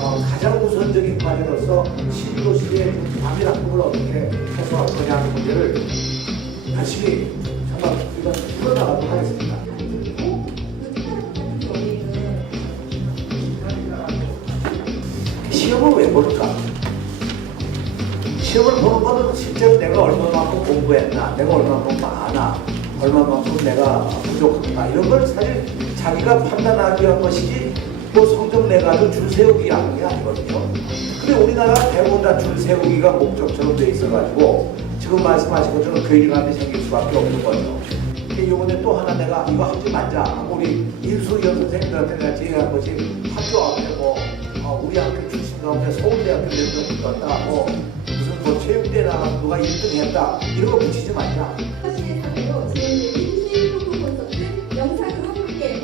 어, 가장 우선적인 과제로서 12도 시의 과밀 악동을 어떻게 해소할 거냐 하는 문제를 열심히 정말 우리가 풀어나가도록 하겠습니다. 시험을 왜 볼까? 시험을 보는 것은 실제로 내가 얼마만큼 공부했나, 내가 얼마만큼 아나, 얼마만큼 내가 부족한가 이런 걸 사실 자기가 판단하기 위한 것이지 또 성적 내가지고 줄 세우기 하는 게 아니거든요. 근데 우리나라 대부분 다 줄 세우기가 목적처럼 돼 있어가지고 지금 말씀하신 것처럼 괴리감이 생길 수밖에 없는 거죠. 근데 이번에 또 하나 내가 이거 하지 말자 우리 인수위원 선생님들한테 내가 제의한 것이 학교 앞에 뭐 어, 우리 학교 출신 가운데 서울대학교 몇명 갔다 뭐 무슨 뭐 체육대 나가서 누가 1등 했다 이런 거 붙이지 말자.